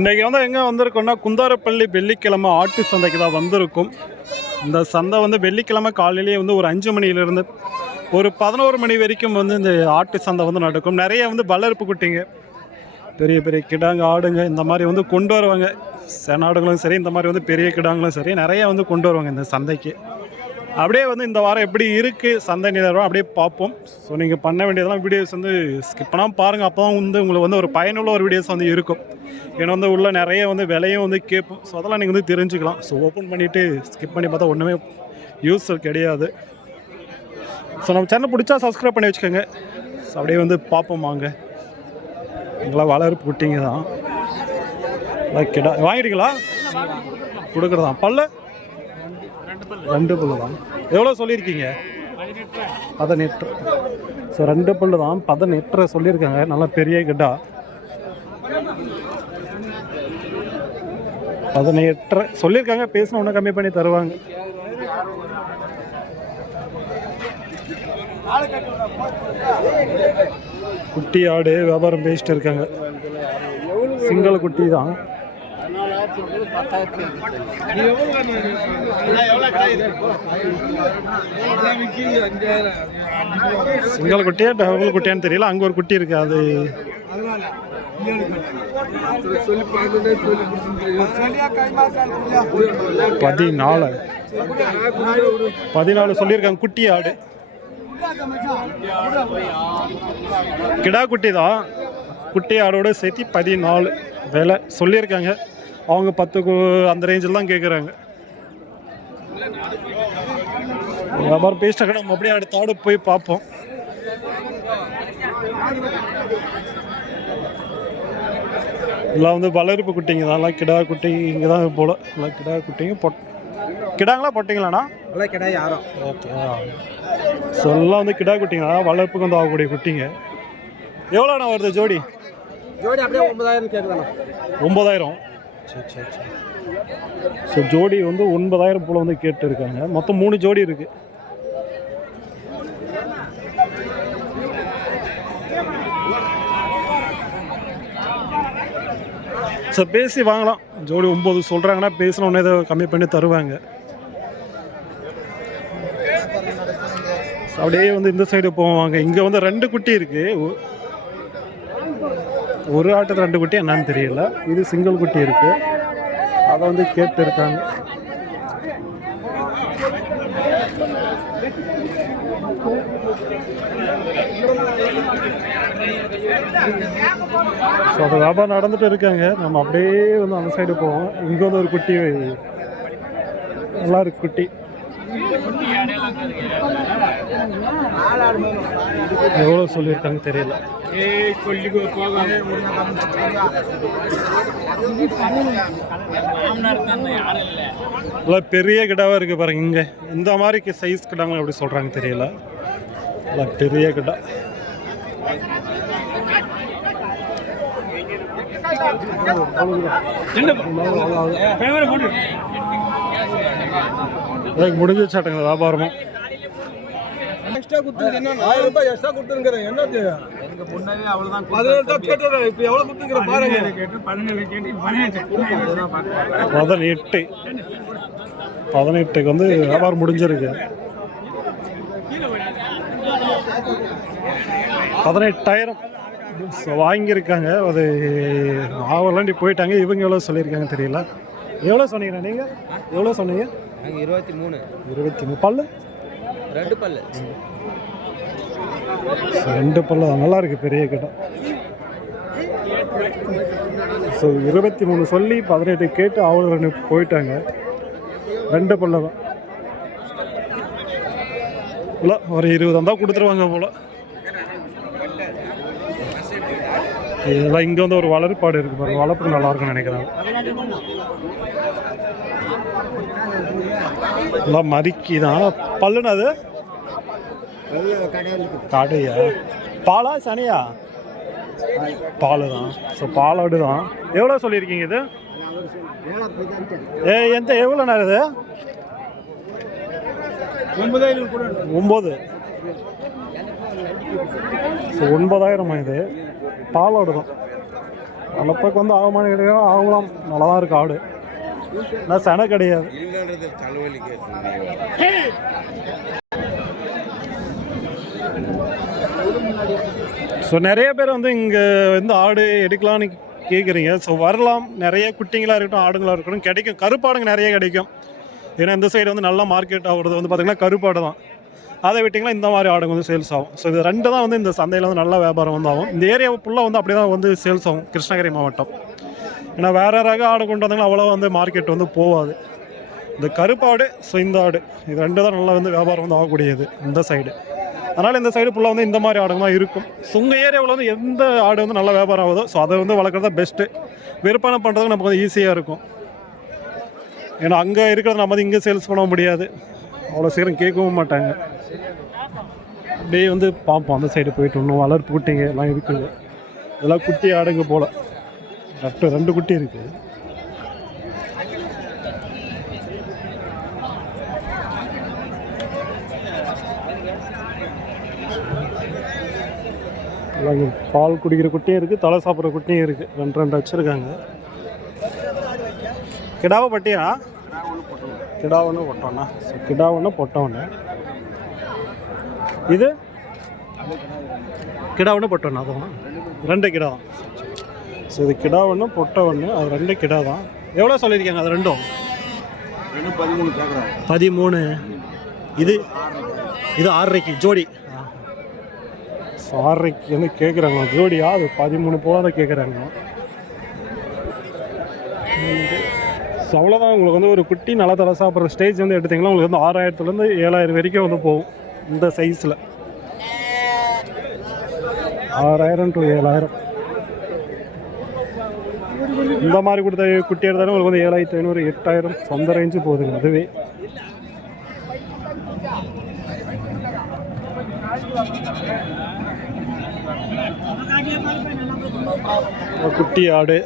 இன்றைக்கி வந்து எங்கே வந்திருக்கோம்னா குந்தாரப்பள்ளி வெள்ளிக்கிழமை ஆட்டு சந்தைக்கு தான் வந்திருக்கும். இந்த சந்தை வந்து வெள்ளிக்கிழமை காலையிலேயே வந்து ஒரு 5 மணியிலேருந்து ஒரு 11 மணி வரைக்கும் வந்து இந்த ஆட்டு சந்தை வந்து நடக்கும். நிறைய வந்து வளர்ப்பு குட்டிங்க, பெரிய பெரிய கிடாங்க, ஆடுங்க இந்த மாதிரி வந்து கொண்டு வருவாங்க. செனாடுகளும் சரி, இந்த மாதிரி வந்து பெரிய கிடாங்களும் சரி நிறைய வந்து கொண்டு வருவாங்க இந்த சந்தைக்கு. அப்படியே வந்து இந்த வாரம் எப்படி இருக்குது சந்தை நிலவரம் அப்படியே பார்ப்போம். ஸோ நீங்கள் பண்ண வேண்டியதெல்லாம் வீடியோஸ் வந்து ஸ்கிப் பண்ணாமல் பாருங்கள். அப்போ தான் வந்து உங்களுக்கு வந்து ஒரு பயனுள்ள ஒரு வீடியோஸ் வந்து இருக்கும். ஏன்னா வந்து உள்ள நிறைய வந்து விலையும் வந்து கேட்போம். ஸோ அதெல்லாம் நீங்கள் வந்து தெரிஞ்சுக்கலாம். ஸோ ஓப்பன் பண்ணிவிட்டு ஸ்கிப் பண்ணி பார்த்தா ஒன்றுமே யூஸ் கிடையாது. ஸோ நம்ம சேனல் பிடிச்சா சப்ஸ்கிரைப் பண்ணி வச்சுக்கோங்க. ஸோ அப்படியே வந்து பார்ப்போம் வாங்க. எங்களாம் வளர்ப்பு குட்டிங்க தான். கிடா வாங்கிட்டீங்களா? கொடுக்குறதா பல்ல 2 பல்லு தான். எவ்வளோ சொல்லியிருக்கீங்க? 18. ஸோ 2 பல்லு தான் 18 சொல்லியிருக்காங்க. நல்லா பெரிய கிட்டா 18 சொல்லியிருக்காங்க. பேசினா ஒன்றும் கம்மி பண்ணி தருவாங்க. குட்டி ஆடு வியாபாரம் பேசிட்டு இருக்காங்க. சிங்கிள் குட்டி தான். சிங்கிள் குட்டியா டபுள் குட்டியான்னு தெரியல. அங்கே ஒரு குட்டி இருக்கு, அது 14 சொல்லியிருக்காங்க. குட்டி ஆடு கிடா குட்டி தான். குட்டி ஆடோட சேர்த்து 14 விலை சொல்லியிருக்காங்க. அவங்க 10 அந்த ரேஞ்சில் தான் கேட்குறாங்க. வியாபாரம் பேசிட்டாக்க நம்ம அப்படியே அடுத்த ஆடு போய் பார்ப்போம். எல்லாம் வந்து வளர்ப்பு குட்டிங்க தான். எல்லாம் கிடா குட்டி இங்கே தான் போல. எல்லாம் கிடா குட்டிங்க கிடாங்களா போட்டிங்களாண்ணா? கிடா யாரும் ஓகே. ஸோ எல்லாம் வந்து கிடா குட்டிங்க தான், வளர்ப்புக்கு வந்து ஆகக்கூடிய குட்டிங்க. எவ்வளோண்ணா வருது ஜோடி? ஜோடி அப்படியே 9,000 கேட்குறாண்ணா. 9,000. சரி சரி சரி. ஸோ ஜோடி வந்து 9,000 போல் வந்து கேட்டு இருக்காங்க. மொத்தம் 3 ஜோடி இருக்கு. ஸோ பேசி வாங்கலாம். ஜோடி 9 சொல்கிறாங்கன்னா பேசின ஒன்று ஏதோ கம்மி பண்ணி தருவாங்க. அப்படியே வந்து இந்த சைடு போவாங்க. இங்கே வந்து 2 குட்டி இருக்குது. ஒரு ஆட்டுக்கு 2 குட்டி என்னன்னு தெரியல. இது சிங்கிள் குட்டி இருக்குது, அதை வந்து கேட்டு இருக்காங்க. ஸோ அது வியாபாரம் நடந்துட்டு இருக்காங்க. நம்ம அப்படியே வந்து அந்த சைடு போவோம். இங்கே வந்து ஒரு குட்டி நல்லா இருக்கு. குட்டி எவ்வளோ சொல்லியிருக்காங்க தெரியல. நல்லா பெரிய கிடாவாக இருக்குது பாருங்க. இங்கே இந்த மாதிரி சைஸ் கிடாங்க எப்படி சொல்கிறாங்க தெரியல. நல்லா பெரிய கிடா. முடிஞ்ச சாட்டுங்க வியாபாரமும். பதினெட்டு 18க்கு வந்து வியாபாரம் முடிஞ்சிருக்கு. 18,000 வாங்கியிருக்காங்க. அது ஆவலாண்டி போயிட்டாங்க. இவங்க எவ்வளோ சொல்லியிருக்காங்க தெரியல. எவ்வளோ சொன்னீங்க நீங்கள்? எவ்வளோ சொன்னீங்க? 23 பல்லு 2 பல்லு 2 பல்லு தான். நல்லா இருக்குது பெரிய கிட்ட. ஸோ 23 சொல்லி 18 கேட்டு அவ்வளோ 2 போயிட்டாங்க. 2 பல்லு தான். இல்லை ஒரு 20 தான் கொடுத்துருவாங்க போல். இதெல்லாம் இங்கே வந்து ஒரு வளர்ப்பாடு இருக்குது பாருங்க. வளர்ப்பு நல்லாயிருக்குன்னு நினைக்கிறேன். எல்லாம் மறிக்கி தான். பல்லுன்னு அது கடையா? பாலா சனியா? பால் தான். ஸோ பாலாடு தான். எவ்வளோ சொல்லியிருக்கீங்க இது? எவ்வளோ நேரம் இது? 9. ஸோ 9,000 இது. பாலாடு தான். வளர்ப்புக்கு வந்து ஆகுமானு கிடையாது, ஆகலாம். நல்லா தான் இருக்குது ஆடு, ஆனால் செனை கிடையாது. ஸோ நிறைய பேர் வந்து இங்கே வந்து ஆடு எடுக்கலான்னு கேட்குறீங்க. ஸோ வரலாம், நிறைய குட்டிங்களாக இருக்கட்டும் ஆடுங்களாக இருக்கட்டும் கிடைக்கும். கருப்பாடுங்க நிறைய கிடைக்கும். ஏன்னா இந்த சைடு வந்து நல்லா மார்க்கெட் ஆகுறது வந்து பார்த்திங்கன்னா கருப்பாடு தான். அதை விட்டிங்கன்னா இந்த மாதிரி ஆடுங்க வந்து சேல்ஸ் ஆகும். ஸோ இது ரெண்டு தான் வந்து இந்த சந்தையில் வந்து நல்ல வியாபாரம் வந்து ஆகும். இந்த ஏரியா ஃபுல்லாக வந்து அப்படி தான் வந்து சேல்ஸ் ஆகும் கிருஷ்ணகிரி மாவட்டம். ஏன்னா வேறு ரக ஆடு கொண்டு வந்தாங்கன்னா அவ்வளோ வந்து மார்க்கெட் வந்து போகாது. இந்த கருப்பாடு, ஸோ இந்த ஆடு, இது ரெண்டு தான் நல்லா வந்து வியாபாரம் வந்து ஆகக்கூடியது இந்த சைடு. அதனால் இந்த சைடு ஃபுல்லாக வந்து இந்த மாதிரி ஆடுங்க தான் இருக்கும். ஸோ உங்கள் ஏரியாவில் வந்து எந்த ஆடு வந்து நல்லா வியாபாரம் ஆகுதோ ஸோ அதை வந்து வளர்க்குறது தான் பெஸ்ட்டு. விற்பனை பண்ணுறதுக்கு நமக்கு வந்து ஈஸியாக இருக்கும். ஏன்னா அங்கே இருக்கிறது நம்ம வந்து இங்கே சேல்ஸ் பண்ண முடியாது, அவ்வளோ சீக்கிரம் கேட்கவும் மாட்டாங்க. அப்படியே வந்து பார்ப்போம் அந்த சைடு போயிட்டு. இன்னும் வளர்ப்பு குட்டிங்க எல்லாம் இருக்குங்க. இதெல்லாம் குட்டி ஆடுங்க போல். ரெண்டு குட்டி இருக்குது. பால் குடிக்கிற குட்டியும் இருக்குது, தலை சாப்பிட்ற குட்டியும் இருக்குது. ரெண்டு வச்சுருக்காங்க. கிடாவை பட்டியா? கிடா ஒன்று பொட்டோண்ணா. ஸோ கிடா ஒன்று பொட்டை ஒன்று. இது கிடா ஒன்று பொட்டோண்ணா. அதுதான் ரெண்டு கிடா தான். ஸோ இது கிடா ஒன்று பொட்டை ஒன்று, அது ரெண்டு கிடா தான். எவ்வளோ சொல்லியிருக்காங்க அது ரெண்டும்? 13. இது 6.5 ஜோடி. 6.5 வந்து கேட்குறாங்க ஜோடியா. அது 13 போல தான் கேட்குறாங்க. ஸோ அவ்வளோதான். உங்களுக்கு வந்து ஒரு குட்டி நல்லா தலை சாப்பிட்ற ஸ்டேஜ் வந்து எடுத்திங்கன்னா உங்களுக்கு வந்து 6000லேருந்து 7000 வரைக்கும் வந்து போகும் இந்த சைஸில். 6000 to 7000 இந்த மாதிரி கொடுத்த குட்டி எடுத்தாலும் உங்களுக்கு வந்து 7500 8000 சொந்த ரேஞ்சு போகுதுங்க. அதுவே குட்டி ஆடு.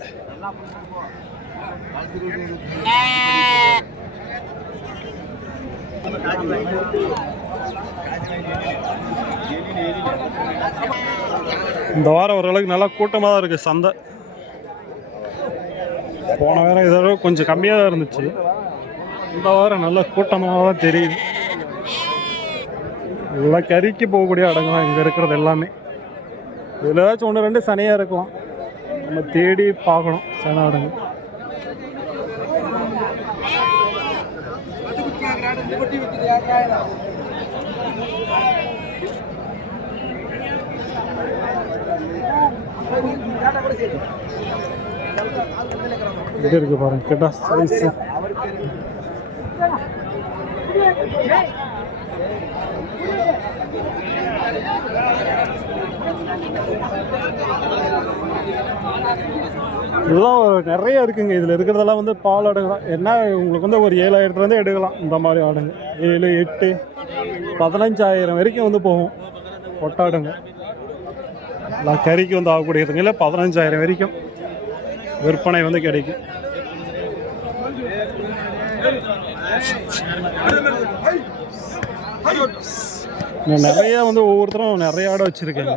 இந்த வாரம் ஓரளவுக்கு நல்லா கூட்டமாக தான் இருக்குது சந்தை. போன வாரம் இதோட கொஞ்சம் கம்மியாக தான் இருந்துச்சு. இந்த வாரம் நல்லா கூட்டமாக தான் தெரியுது. எல்லாம் கறிக்கு போகக்கூடிய இடங்க தான் இங்கே இருக்கிறது எல்லாமே. இதில் ஏதாச்சும் 1-2 சனையாக இருக்கலாம், நம்ம தேடி பார்க்கணும் சனை இடங்க. இது இருக்கு பாருங்க கேட்டா சைஸ். இதெல்லாம் நிறைய இருக்குங்க. இதில் இருக்கிறதெல்லாம் வந்து பால் ஆடுங்க தான். என்ன உங்களுக்கு வந்து ஒரு 7000லேருந்து எடுக்கலாம் இந்த மாதிரி ஆடுங்க. 7, 8, 15,000 வரைக்கும் வந்து போகும் பொட்டாடுங்க. எல்லாம் கறிக்கு வந்து ஆகக்கூடியதுங்க. இல்லை 15,000 வரைக்கும் விற்பனை வந்து கிடைக்கும். நிறைய வந்து ஒவ்வொருத்தரும் நிறைய ஆடை வச்சுருக்காங்க.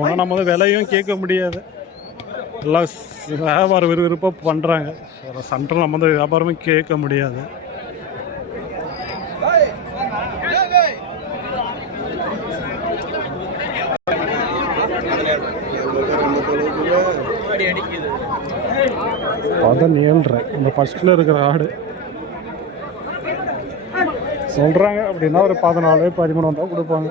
ஆனால் நம்ம வந்து விலையும் கேட்க முடியாது. எல்லாம் வியாபாரம் விறுவிறுப்பாக பண்ணுறாங்க. சென்ட்ரல் நம்ம வந்து வியாபாரமும் கேட்க முடியாது. அதான் 7.5 இந்த ஃபர்ஸ்ட்டில் இருக்கிற ஆடு சொல்கிறாங்க. அப்படின்னா ஒரு 14, 13 தான் கொடுப்பாங்க.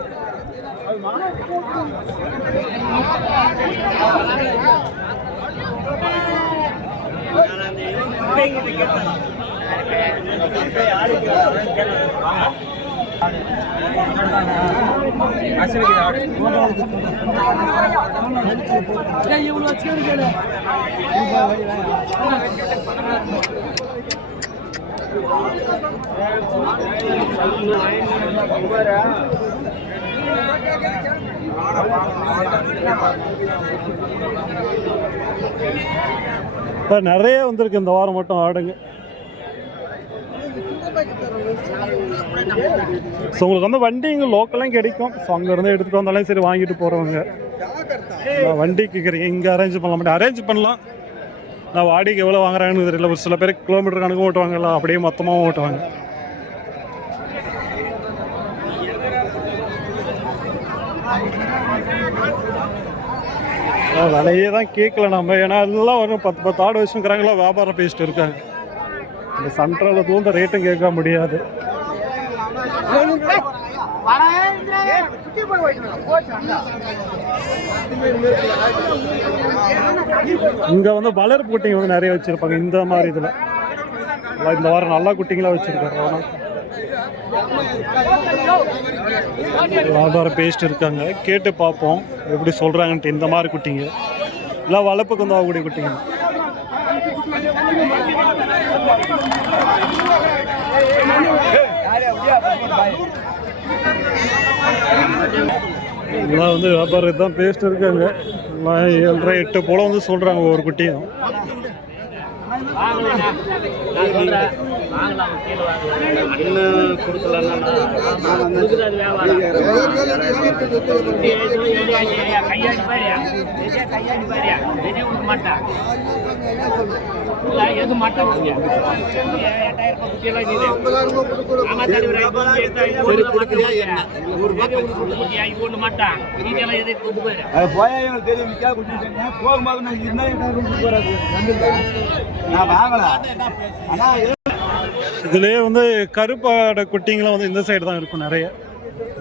நிறைய வந்திருக்கு இந்த வாரம் மட்டும் ஆடுங்க. ஸோ உங்களுக்கு வந்து வண்டி இங்கே லோக்கல்லாம் கிடைக்கும். ஸோ அங்கேருந்து எடுத்துகிட்டு வந்தாலும் சரி வாங்கிட்டு போகிறவங்க வண்டி கேட்குறீங்க இங்கே அரேஞ்ச் பண்ணலாம், அரேஞ்ச் பண்ணலாம். நான் வாடிக்கு எவ்வளோ வாங்குறாங்கன்னு தெரியல. ஒரு சில பேர் கிலோமீட்டர் கணக்கும் ஓட்டுவாங்கல்ல, அப்படியே மொத்தமாகவும் ஓட்டுவாங்க. விலையே தான் கேட்கல நம்ம, ஏன்னா எல்லாம் ஒரு 10 ஆடு வச்சுக்கிறாங்களா, வியாபாரம் பேசிட்டு இருக்காங்க. இந்த சென்ட்ரலில் தூந்த ரேட்டும் கேட்க முடியாது. இங்கே வந்து வளர் குட்டிங்க வந்து நிறைய வச்சுருப்பாங்க. இந்த மாதிரி இதில் இந்த வாரம் நல்லா குட்டிங்களாக வச்சுருக்காங்க. வியாபாரம் பேசிட்டு இருக்காங்க, கேட்டு பார்ப்போம் எப்படி சொல்கிறாங்கன்ட்டு. இந்த மாதிரி குட்டிங்க இல்லை வளர்ப்புக்கு வந்து ஆகக்கூடிய குட்டிங்க. எல்லாம் வந்து வியாபாரம் இதுதான் பேசிட்டு இருக்காங்க. எல்லாம் 7.5 8 போல வந்து சொல்கிறாங்க ஒவ்வொரு குட்டியும். இதுலேயே வந்து கருப்பாட குட்டிங்களும் வந்து இந்த சைடு தான் இருக்கும். நிறைய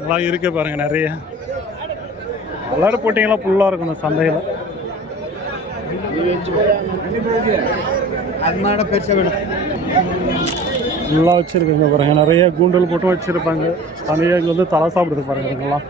நல்லா இருக்க பாருங்க. நிறைய எல்லாரும் போட்டிங்களாம் ஃபுல்லாக இருக்கும் இந்த சந்தையில். நல்லா வச்சுருக்காங்க பாருங்க. நிறைய கூண்டல் போட்டு வச்சுருப்பாங்க. தனியாக இங்கே வந்து தலை சாப்பிடுது பாருங்க. இதுங்கெல்லாம்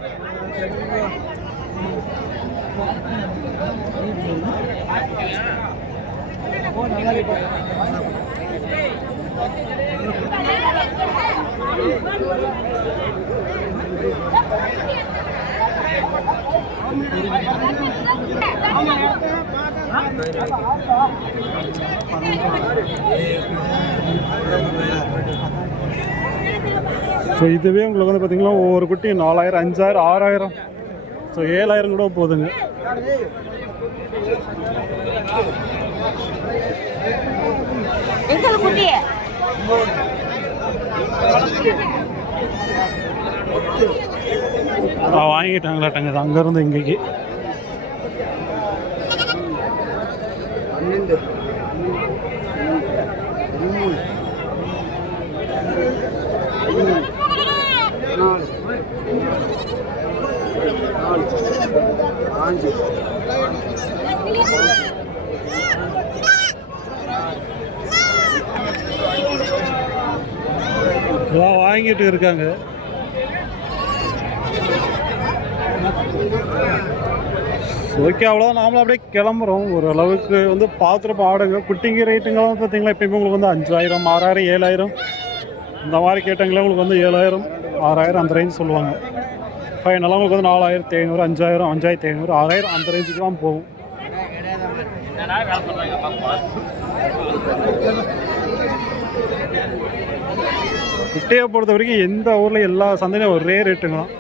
ஸோ இதுவே உங்களுக்கு வந்து பார்த்தீங்கன்னா ஒவ்வொரு குட்டி 4000 5000 6000 ஸோ 7000 கூட போகுதுங்க. வாங்கிட்டாங்களாட்டங்க இது அங்கேருந்து இங்கேக்கு. எல்லாம் வாங்கிட்டு இருக்காங்க. ஓகே, அவ்வளோதான். நாமளும் அப்படியே கிளம்புறோம். ஓரளவுக்கு வந்து பார்த்துட்டு ஆடுங்க. குட்டிங்க ரேட்டுங்கெல்லாம் பார்த்தீங்களா எப்பயுமே உங்களுக்கு வந்து 5000 6000 7000 இந்த மாதிரி கேட்டாங்களே உங்களுக்கு வந்து 7000 6000 அந்த ரேஞ்ச் சொல்லுவாங்க. ஃபைனலாக உங்களுக்கு வந்து 4500 5000 5500 6000 அந்த ரேஞ்சுக்கு தான் போகும். குட்டையை பொறுத்த வரைக்கும் எந்த ஊரில் எல்லா சந்தையிலும் ஒரே ரேட்டுங்களாம்.